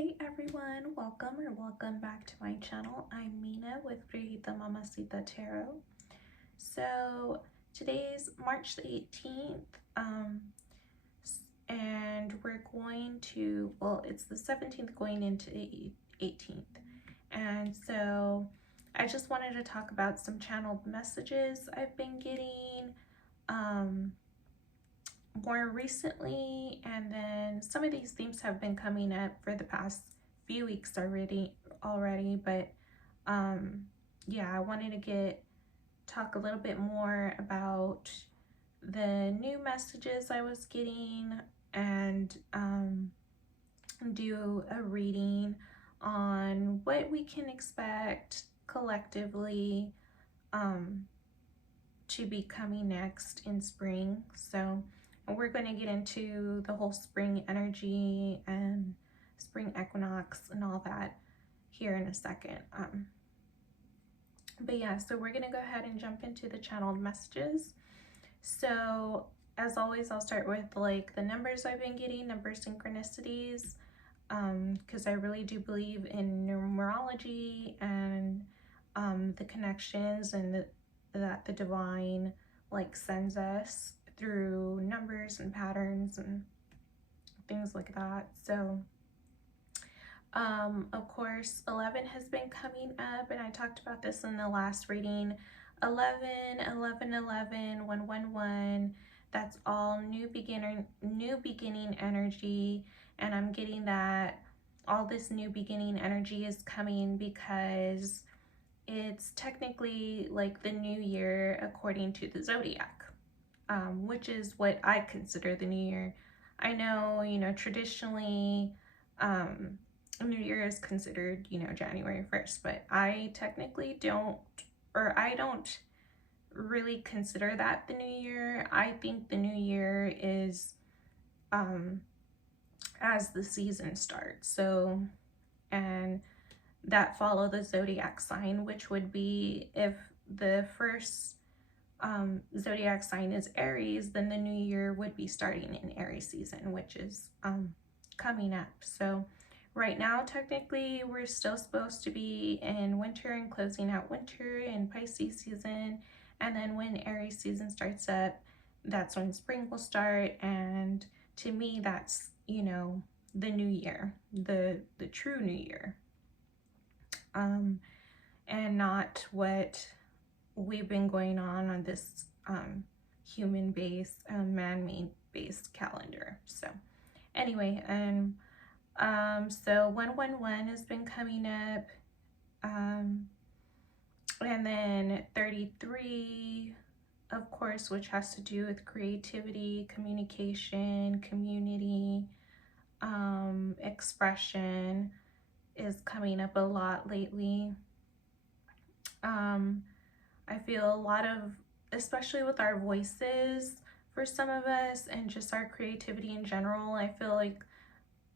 Hey everyone, welcome back to my channel. I'm Mina with Brujita Mamacita Tarot. So today's March the 18th, and we're going to, well, it's the 17th going into the 18th. And so I just wanted to talk about some channeled messages I've been getting more recently, and then some of these themes have been coming up for the past few weeks already, but yeah, I wanted to talk a little bit more about the new messages I was getting, and do a reading on what we can expect collectively to be coming next in spring. So we're going to get into the whole spring energy and spring equinox and all that here in a second. But yeah, so we're going to go ahead and jump into the channeled messages. So as always, I'll start with like the numbers I've been getting, number synchronicities, because I really do believe in numerology and the connections and that the divine like sends us through numbers and patterns and things like that. So of course 11 has been coming up, and I talked about this in the last reading. 11 11 11 111, that's all new beginning energy, and I'm getting that all this new beginning energy is coming because it's technically like the new year according to the zodiac, which is what I consider the new year. I know, traditionally, New Year is considered, January 1st, but I technically don't, or I don't really consider that the new year. I think the new year is as the season starts. So, and that follow the zodiac sign, which would be if the first zodiac sign is Aries, then the new year would be starting in Aries season, which is coming up. So right now, technically, we're still supposed to be in winter and closing out winter in Pisces season. And then when Aries season starts up, that's when spring will start. And to me, that's, the new year, the true new year. And not what we've been going on this human-based, man-made based calendar. So anyway, so 111 has been coming up, and then 33, of course, which has to do with creativity, communication, community, expression, is coming up a lot lately. I feel a lot of, especially with our voices for some of us and just our creativity in general, I feel like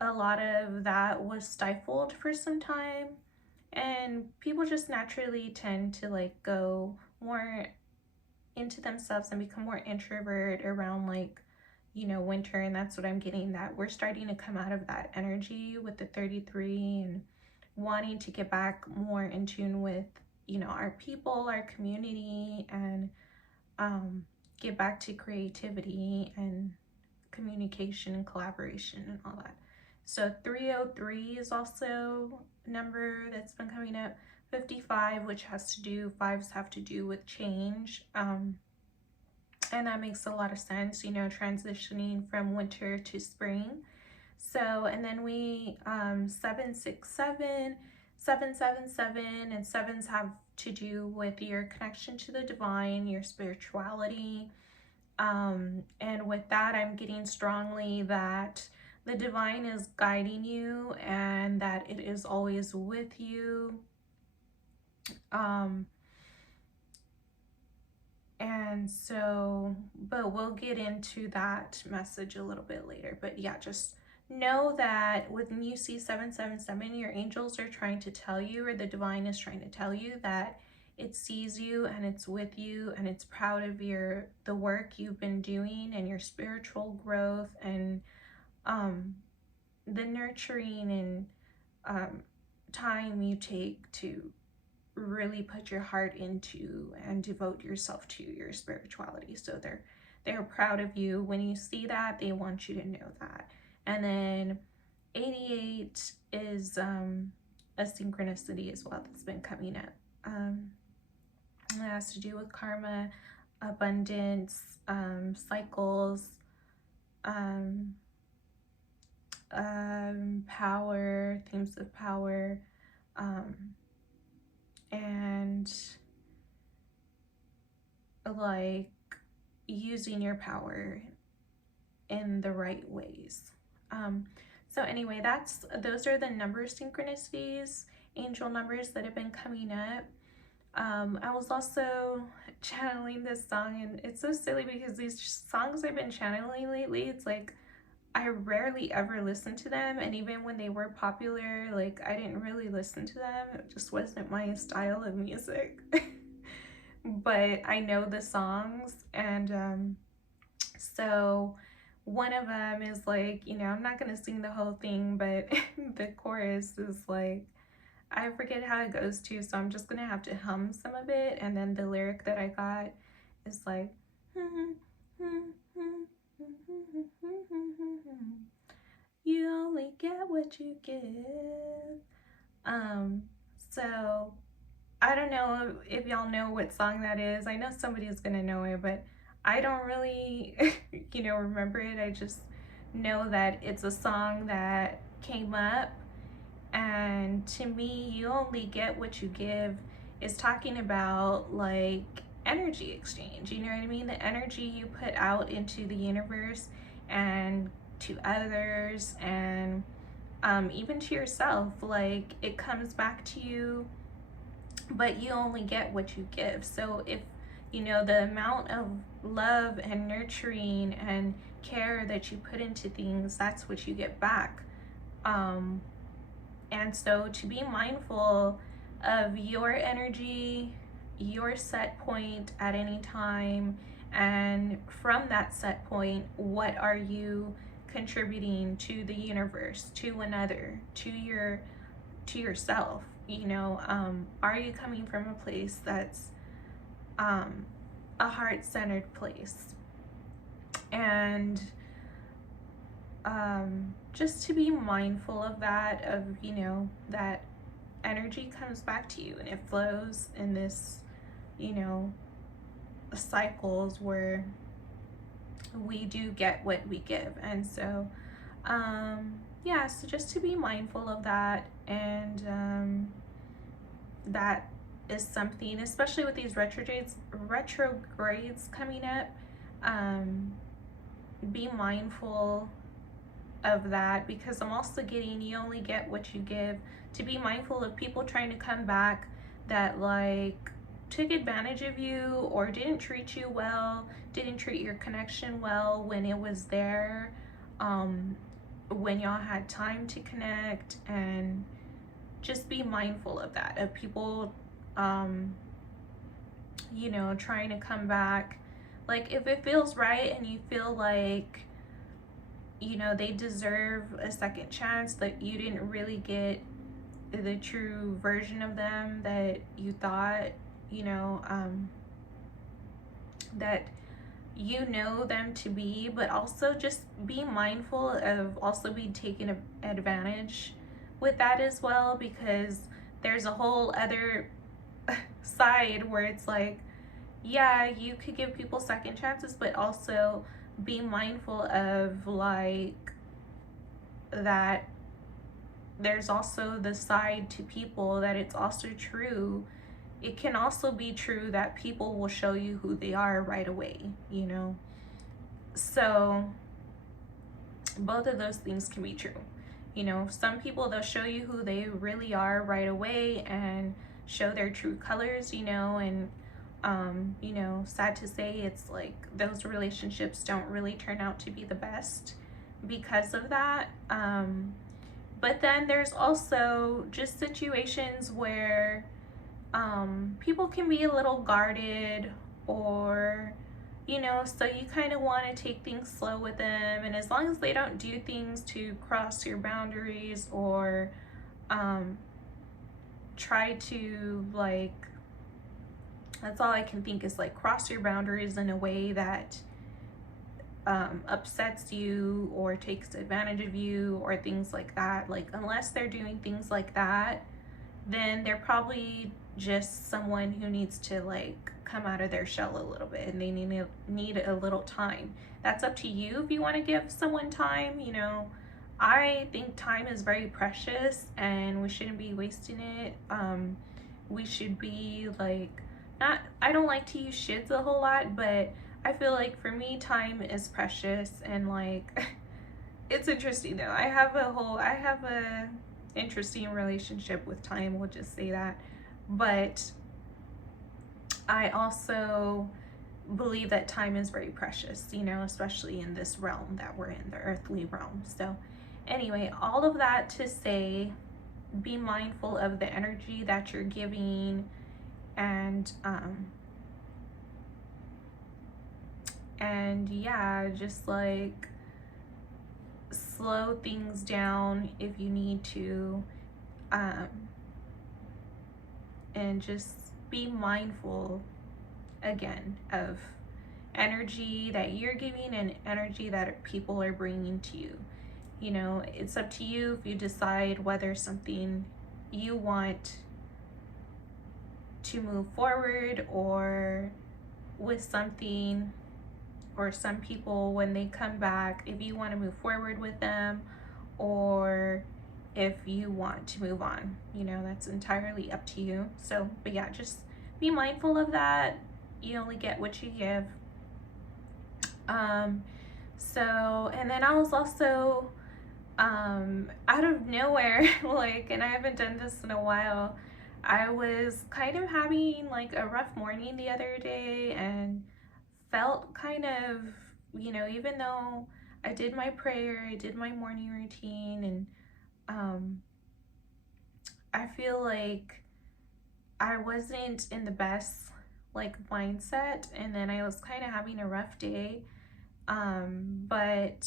a lot of that was stifled for some time, and people just naturally tend to like go more into themselves and become more introvert around like, winter. And that's what I'm getting, that we're starting to come out of that energy with the 33 and wanting to get back more in tune with, our people, our community, and get back to creativity and communication and collaboration and all that. So 303 is also a number that's been coming up. 55, which fives have to do with change. And that makes a lot of sense, transitioning from winter to spring. So, and then we, 767, 777, and sevens have to do with your connection to the divine, your spirituality. And with that, I'm getting strongly that the divine is guiding you and that it is always with you. And so, but we'll get into that message a little bit later. But yeah, just know that when you see 777, your angels are trying to tell you, or the divine is trying to tell you, that it sees you and it's with you and it's proud of the work you've been doing and your spiritual growth and the nurturing and time you take to really put your heart into and devote yourself to your spirituality. So they're proud of you. When you see that, they want you to know that. And then 88 is a synchronicity as well that's been coming up. It has to do with karma, abundance, cycles, power, themes of power, and like using your power in the right ways. So anyway, those are the number synchronicities, angel numbers that have been coming up. I was also channeling this song, and it's so silly because these songs I've been channeling lately, it's like I rarely ever listen to them, and even when they were popular, like I didn't really listen to them. It just wasn't my style of music. But I know the songs, and so one of them is like, I'm not gonna sing the whole thing, but the chorus is like, I forget how it goes to, so I'm just gonna have to hum some of it, and then the lyric that I got is like, you only get what you give. So I don't know if y'all know what song that is. I know somebody's gonna know it, but I don't really, remember it. I just know that it's a song that came up, and to me, you only get what you give is talking about like energy exchange. You know what I mean? The energy you put out into the universe and to others, and even to yourself, like it comes back to you, but you only get what you give. So if the amount of love and nurturing and care that you put into things, that's what you get back. And so to be mindful of your energy, your set point at any time, and from that set point, what are you contributing to the universe, to another, to yourself? Are you coming from a place that's a heart-centered place? And just to be mindful of that, that energy comes back to you and it flows in this, cycles where we do get what we give. And so, so just to be mindful of that, and that is something, especially with these retrogrades coming up, be mindful of that, because I'm also getting, you only get what you give, to be mindful of people trying to come back that like took advantage of you or didn't treat you well, didn't treat your connection well when it was there, when y'all had time to connect. And just be mindful of that, of people trying to come back. Like if it feels right and you feel like they deserve a second chance, that you didn't really get the true version of them that you thought, that them to be. But also just be mindful of also being taken advantage with that as well, because there's a whole other side where it's like, yeah, you could give people second chances, but also be mindful of like that there's also the side to people that it's also true. It can also be true that people will show you who they are right away, So both of those things can be true. Some people, they'll show you who they really are right away and show their true colors, and sad to say, it's like those relationships don't really turn out to be the best because of that. But then there's also just situations where people can be a little guarded, or so you kind of want to take things slow with them, and as long as they don't do things to cross your boundaries or um, try to like, that's all I can think is like cross your boundaries in a way that upsets you or takes advantage of you or things like that. Like, unless they're doing things like that, then they're probably just someone who needs to like come out of their shell a little bit, and they need a little time. That's up to you if you want to give someone time. You know, I think time is very precious and we shouldn't be wasting it. We should be like, not, I don't like to use shoulds a whole lot, but I feel like for me time is precious. And like it's interesting though, I have a interesting relationship with time, we'll just say that. But I also believe that time is very precious, you know, especially in this realm that we're in, the earthly realm. So anyway, all of that to say, be mindful of the energy that you're giving, and yeah, just like slow things down if you need to, um, and just be mindful again of energy that you're giving and energy that people are bringing to you. You know, it's up to you if you decide whether something you want to move forward, or with something or some people when they come back, if you want to move forward with them, or if you want to move on. You know, that's entirely up to you. So, but yeah, just be mindful of that. You only get what you give. So, and then I was also, out of nowhere, like, and I haven't done this in a while, I was kind of having like a rough morning the other day, and felt kind of, you know, even though I did my prayer, I did my morning routine, and I feel like I wasn't in the best like mindset, and then I was kind of having a rough day. But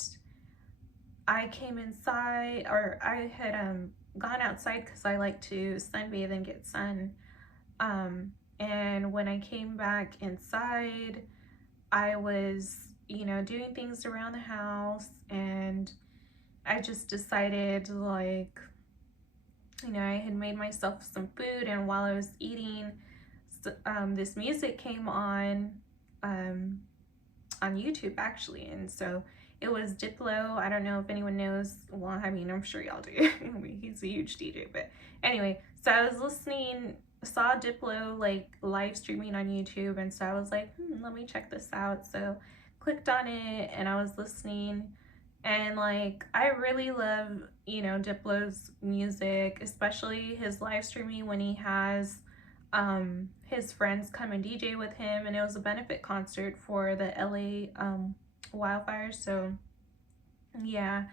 I came inside, or I had gone outside because I like to sunbathe and get sun. And when I came back inside, I was, you know, doing things around the house, and I just decided, like, you know, I had made myself some food, and while I was eating, this music came on YouTube actually, and so it was Diplo. I don't know if anyone knows. Well, I mean, I'm sure y'all do. He's a huge DJ, but anyway, so I was listening, saw Diplo like live streaming on YouTube, and so I was like, let me check this out. So clicked on it, and I was listening, and like I really love, you know, Diplo's music, especially his live streaming when he has his friends come and DJ with him, and it was a benefit concert for the LA wildfires. So yeah,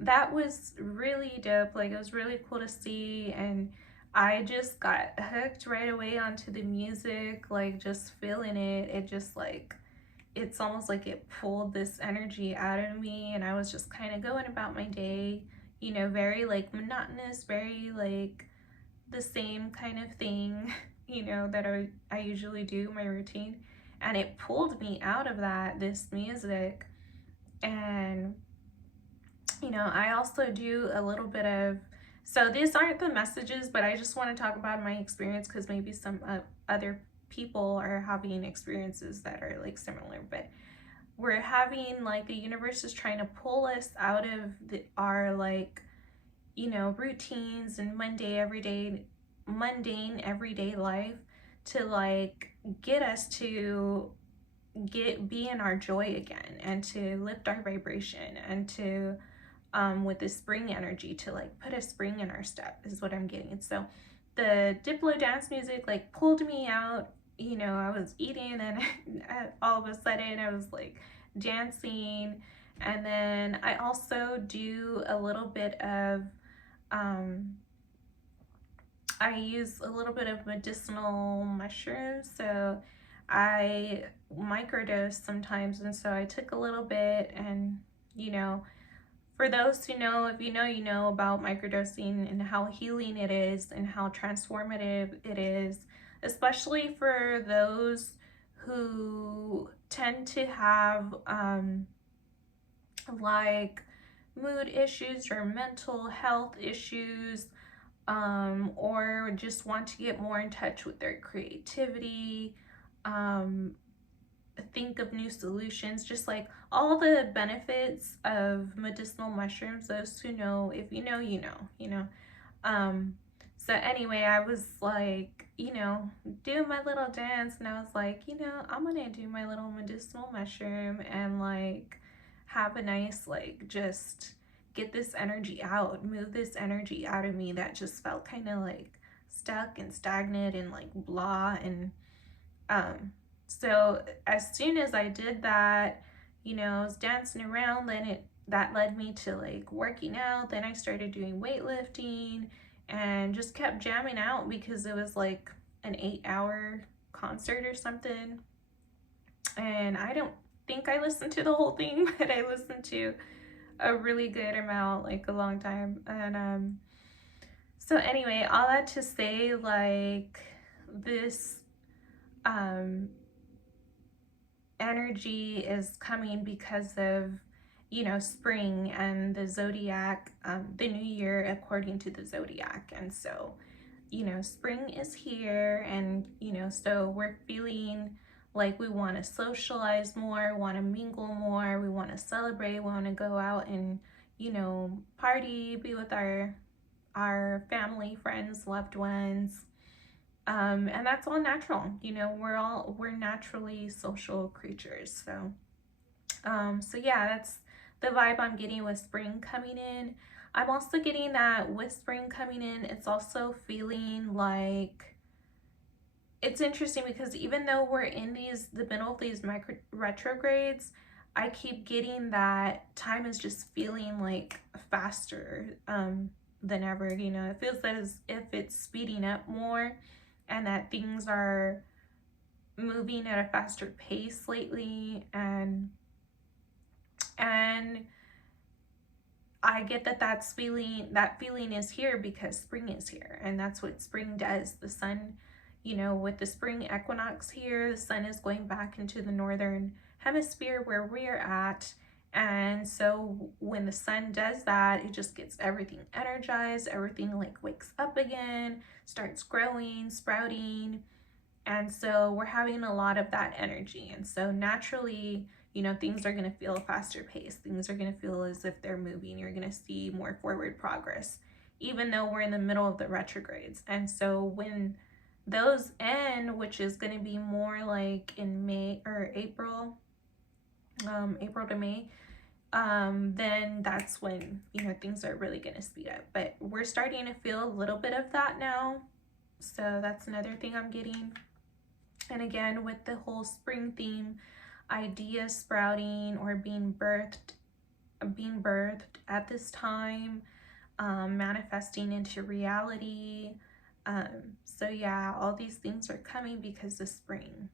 that was really dope. Like, it was really cool to see, and I just got hooked right away onto the music, like just feeling it. It just like, it's almost like it pulled this energy out of me, and I was just kind of going about my day, you know, very like monotonous, very like the same kind of thing, you know, that I usually do, my routine. And it pulled me out of that, this music. And, you know, I also do a little bit of, so these aren't the messages, but I just want to talk about my experience because maybe some other people are having experiences that are like similar. But we're having like, the universe is trying to pull us out of our like, you know, routines and mundane everyday life, to like get us to be in our joy again, and to lift our vibration, and to with the spring energy, to like put a spring in our step, is what I'm getting. So the Diplo dance music like pulled me out. You know, I was eating, and all of a sudden I was like dancing. And then I also do a little bit of I use a little bit of medicinal mushrooms, so I microdose sometimes, and so I took a little bit, and, you know, For those who know, if you know, you know about microdosing and how healing it is and how transformative it is, especially for those who tend to have like mood issues or mental health issues, or just want to get more in touch with their creativity, um, think of new solutions, just like all the benefits of medicinal mushrooms. Those who know, if you know, you know, you know. Um, so anyway, I was like, you know, doing my little dance, and I was like, you know, I'm gonna do my little medicinal mushroom and like have a nice, like, just get this energy out, move this energy out of me that just felt kind of like stuck and stagnant and like blah. And um, so as soon as I did that, you know, I was dancing around, then that led me to like working out. Then I started doing weightlifting and just kept jamming out because it was like an 8-hour concert or something. And I don't think I listened to the whole thing, but I listened to a really good amount, like a long time. And so anyway, all that to say, like, this um energy is coming because of, you know, spring and the zodiac, the new year according to the zodiac. And so, you know, spring is here, and, you know, so we're feeling like we want to socialize more, want to mingle more, we want to celebrate, we want to go out and, you know, party, be with our family, friends, loved ones. And that's all natural. You know, we're naturally social creatures. So yeah, that's the vibe I'm getting with spring coming in. I'm also getting that with spring coming in, it's also feeling like it's interesting because even though we're in the middle of these micro retrogrades, I keep getting that time is just feeling like faster than ever. You know, it feels as if it's speeding up more, and that things are moving at a faster pace lately. And I get that feeling is here because spring is here, and that's what spring does. The sun, you know, with the spring equinox here, the sun is going back into the northern hemisphere where we're at. And so when the sun does that, it just gets everything energized, everything like wakes up again, starts growing, sprouting. And so we're having a lot of that energy. And so naturally, you know, things are going to feel faster paced. Things are going to feel as if they're moving. You're going to see more forward progress, even though we're in the middle of the retrogrades. And so when those end, which is going to be more like in May or April, April to May, then that's when, you know, things are really going to speed up. But we're starting to feel a little bit of that now. So that's another thing I'm getting. And again, with the whole spring theme, ideas sprouting or being birthed at this time, manifesting into reality. So yeah, all these things are coming because of spring.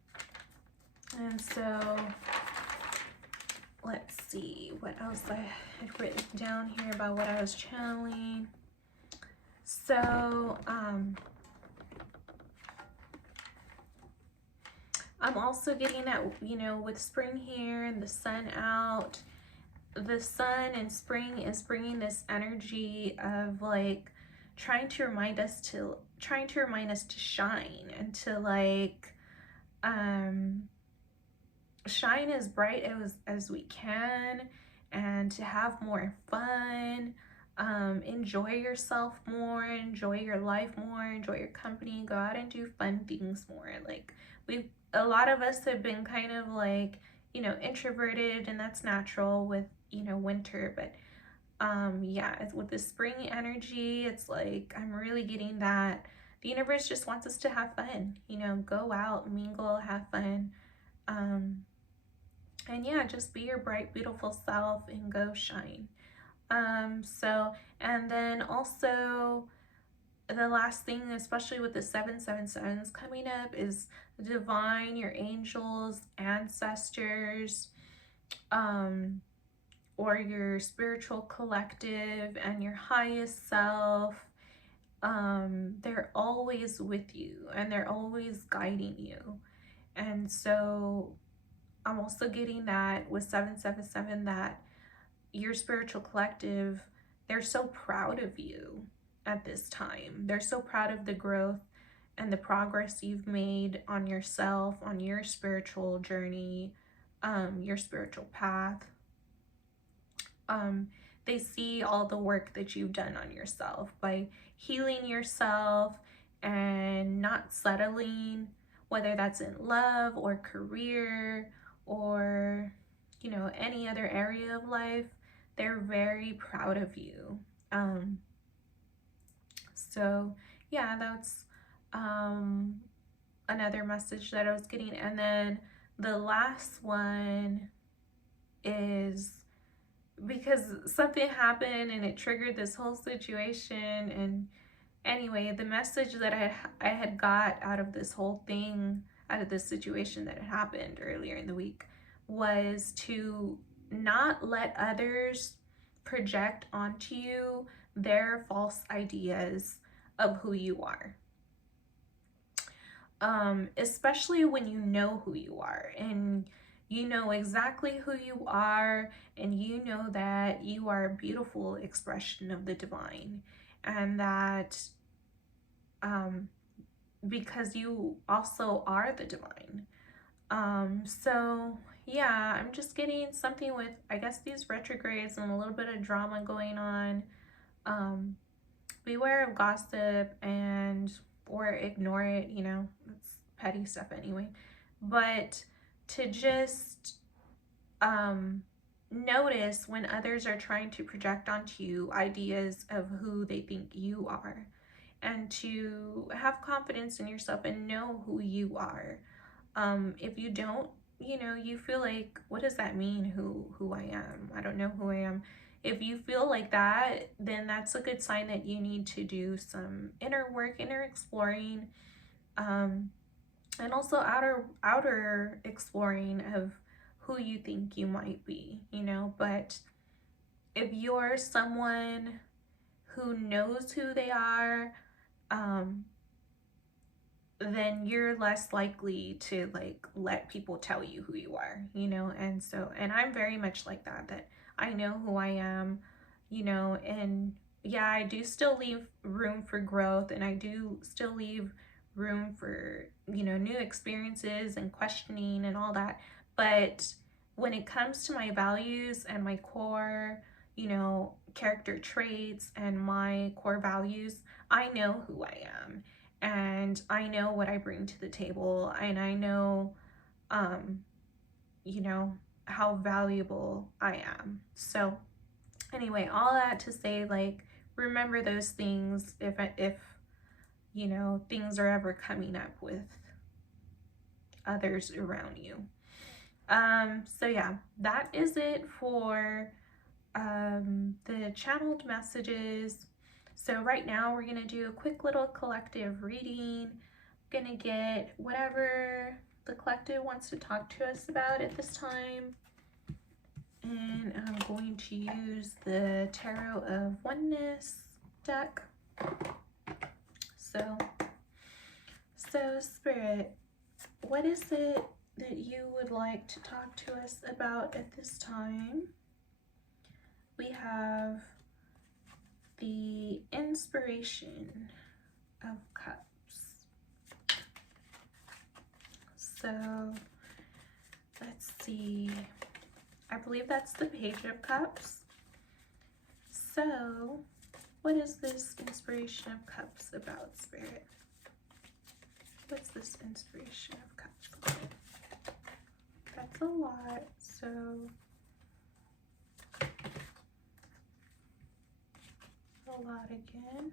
And so let's see what else I had written down here about what I was channeling. So I'm also getting that, you know, with spring here and the sun out, the sun and spring is bringing this energy of like trying to remind us to shine and to like shine as bright as we can, and to have more fun, enjoy yourself more, enjoy your life more, enjoy your company, go out and do fun things more. Like a lot of us have been kind of like, you know, introverted, and that's natural with, you know, winter. But yeah, with the spring energy, it's like I'm really getting that the universe just wants us to have fun, you know, go out, mingle, have fun, and yeah, just be your bright, beautiful self and go shine. So, and then also the last thing, especially with the 777s coming up, is divine, your angels, ancestors, or your spiritual collective and your highest self, they're always with you and they're always guiding you. And so I'm also getting that with 777, that your spiritual collective, they're so proud of you at this time. They're so proud of the growth and the progress you've made on yourself, on your spiritual journey, your spiritual path. They see all the work that you've done on yourself by healing yourself and not settling, whether that's in love or career or, you know, any other area of life. They're very proud of you. So yeah, that's another message that I was getting. And then the last one is, because something happened and it triggered this whole situation. And anyway, the message that I had got out of this whole thing, out of this situation that had happened earlier in the week, was to not let others project onto you their false ideas of who you are. Especially when you know who you are and you know exactly who you are, and you know that you are a beautiful expression of the divine, and that because you also are the divine. So yeah, I'm just getting something with, I guess, these retrogrades and a little bit of drama going on. Beware of gossip and or ignore it, you know, it's petty stuff anyway. But to just notice when others are trying to project onto you ideas of who they think you are, and to have confidence in yourself and know who you are. If you don't, you know, you feel like, what does that mean, who I am? I don't know who I am. If you feel like that, then that's a good sign that you need to do some inner work, inner exploring, and also outer exploring of who you think you might be, you know. But if you're someone who knows who they are, then you're less likely to like let people tell you who you are, you know. And so, and I'm very much like that, that I know who I am, you know. And yeah, I do still leave room for growth, and I do still leave room for, you know, new experiences and questioning and all that. But when it comes to my values and my core, you know, character traits and my core values, I know who I am, and I know what I bring to the table, and I know, you know, how valuable I am. So anyway, all that to say, like, remember those things if you know, things are ever coming up with others around you. So yeah, that is it for the channeled messages. So right now we're gonna do a quick little collective reading. I'm gonna get whatever the collective wants to talk to us about at this time. And I'm going to use the Tarot of Oneness deck. So Spirit, what is it that you would like to talk to us about at this time? We have the Inspiration of Cups. So let's see. I believe that's the Page of Cups. So what is this Inspiration of Cups about, Spirit? What's this Inspiration of Cups about? That's a lot, so a lot again.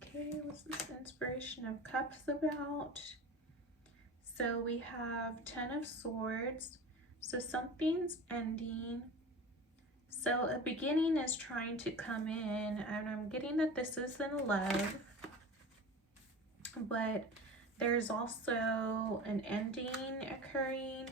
Okay, what's this Inspiration of Cups about? So we have 10 of Swords. So something's ending. So a beginning is trying to come in, and I'm getting that this is in love, but there's also an ending occurring.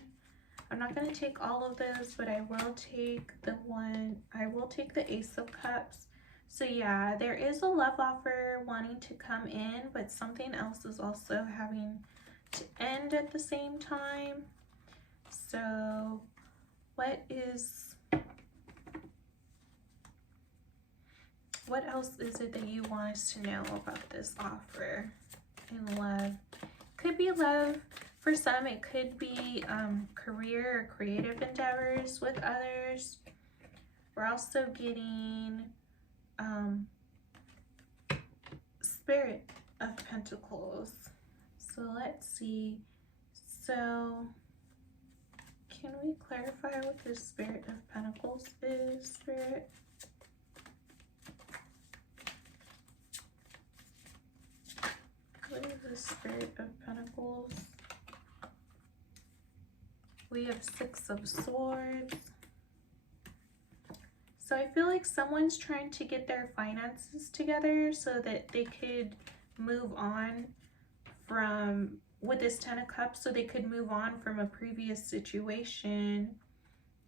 I'm not going to take all of those, but I will take the Ace of Cups. So yeah, there is a love offer wanting to come in, but something else is also having to end at the same time. So what else is it that you want us to know about this offer in love? Could be love. For some, it could be career or creative endeavors with others. We're also getting Spirit of Pentacles. So let's see. So can we clarify what the Spirit of Pentacles is, Spirit? What is the Spirit of Pentacles? We have Six of Swords. So I feel like someone's trying to get their finances together so that they could move on from, with this Ten of Cups, so they could move on from a previous situation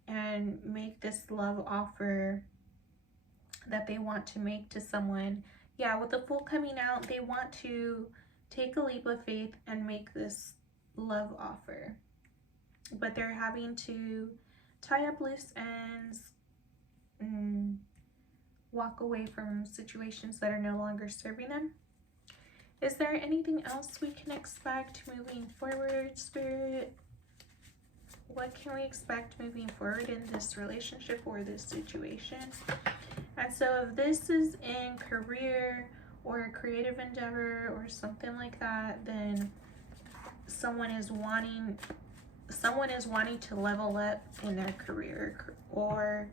and make this love offer that they want to make to someone. Yeah, with the Fool coming out, they want to take a leap of faith and make this love offer. But they're having to tie up loose ends, walk away from situations that are no longer serving them. Is there anything else we can expect moving forward, Spirit? What can we expect moving forward in this relationship or this situation? And so if this is in career or a creative endeavor or something like that, then someone is wanting to level up in their career or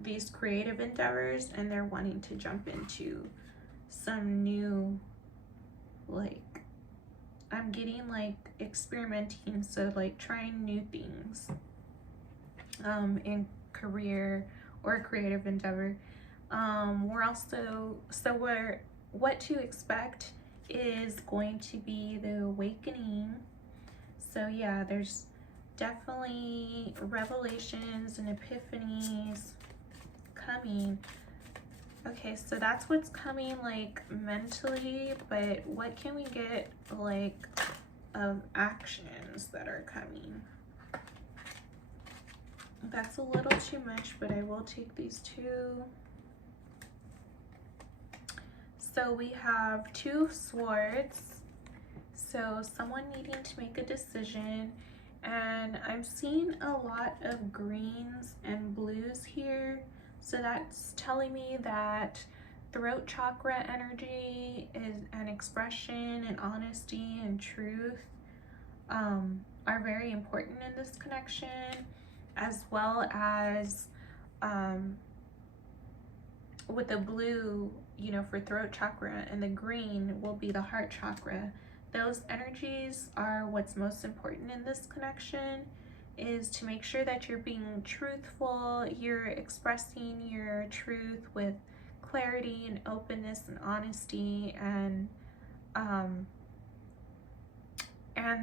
these creative endeavors, and they're wanting to jump into some new, like, I'm getting like experimenting, so like trying new things in career or a creative endeavor. We're also, what to expect is going to be the awakening. So yeah, there's definitely revelations and epiphanies coming. Okay, so that's what's coming like mentally, but what can we get like of actions that are coming? That's a little too much, but I will take these two. So we have Two of Swords. So someone needing to make a decision, and I'm seeing a lot of greens and blues here. So that's telling me that throat chakra energy is an expression and honesty and truth are very important in this connection, as well as with the blue, you know, for throat chakra, and the green will be the heart chakra. Those energies are what's most important in this connection, is to make sure that you're being truthful, you're expressing your truth with clarity and openness and honesty, and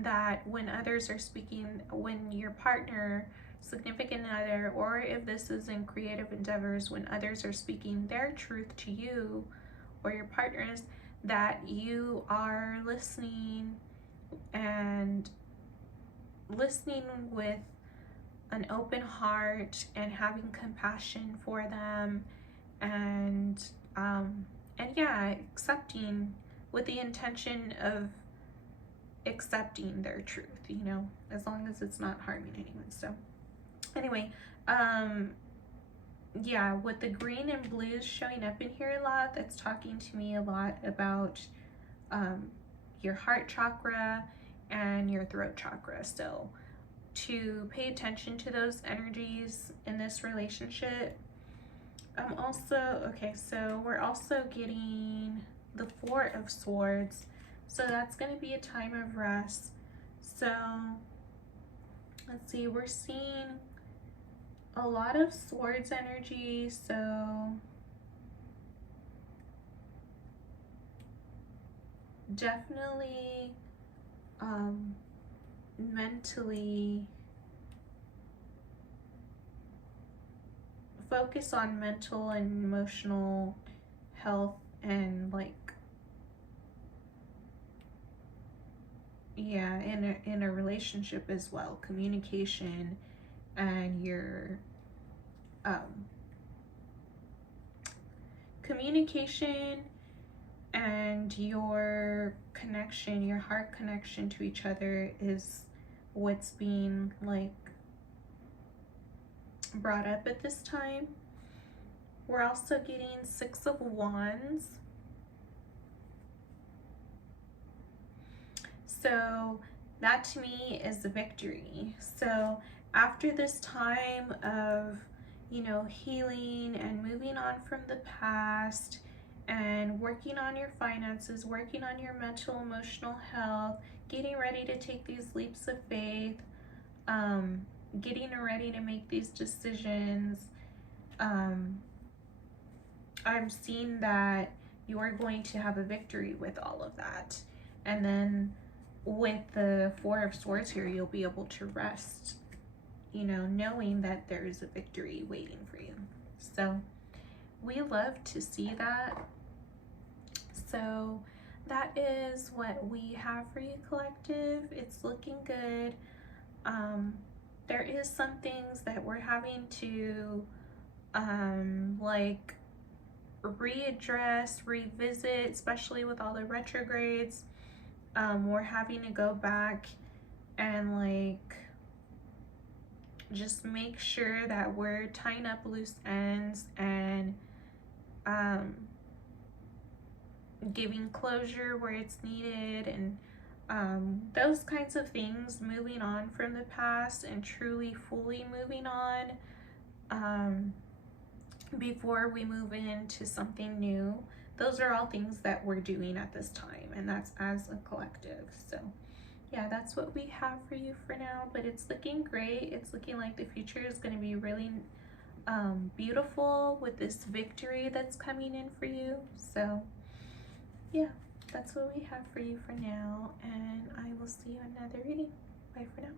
that when others are speaking, when your partner, significant other, or if this is in creative endeavors, when others are speaking their truth to you or your partners, that you are listening, and listening with an open heart and having compassion for them, and yeah, accepting with the intention of accepting their truth, you know, as long as it's not harming anyone. So anyway, yeah, with the green and blues showing up in here a lot, that's talking to me a lot about your heart chakra and your throat chakra. So to pay attention to those energies in this relationship. Okay, so we're also getting the Four of Swords. So that's going to be a time of rest. So let's see, we're seeing a lot of swords energy, so definitely mentally focus on mental and emotional health, and like, yeah, in a relationship as well, communication and your um communication and your connection, your heart connection to each other is what's being like brought up at this time. We're also getting Six of Wands. So that to me is a victory. So after this time of, you know, healing and moving on from the past and working on your finances, working on your mental, emotional health, getting ready to take these leaps of faith, getting ready to make these decisions, I'm seeing that you are going to have a victory with all of that. And then with the Four of Swords here, you'll be able to rest, you know, knowing that there is a victory waiting for you. So we love to see that. So that is what we have for you, collective. It's looking good. There is some things that we're having to like readdress, revisit, especially with all the retrogrades. We're having to go back and like just make sure that we're tying up loose ends and giving closure where it's needed, and those kinds of things, moving on from the past and truly fully moving on before we move into something new. Those are all things that we're doing at this time, and that's as a collective. So yeah, that's what we have for you for now, but it's looking great. It's looking like the future is going to be really beautiful with this victory that's coming in for you. So yeah, that's what we have for you for now, and I will see you in another reading. Bye for now.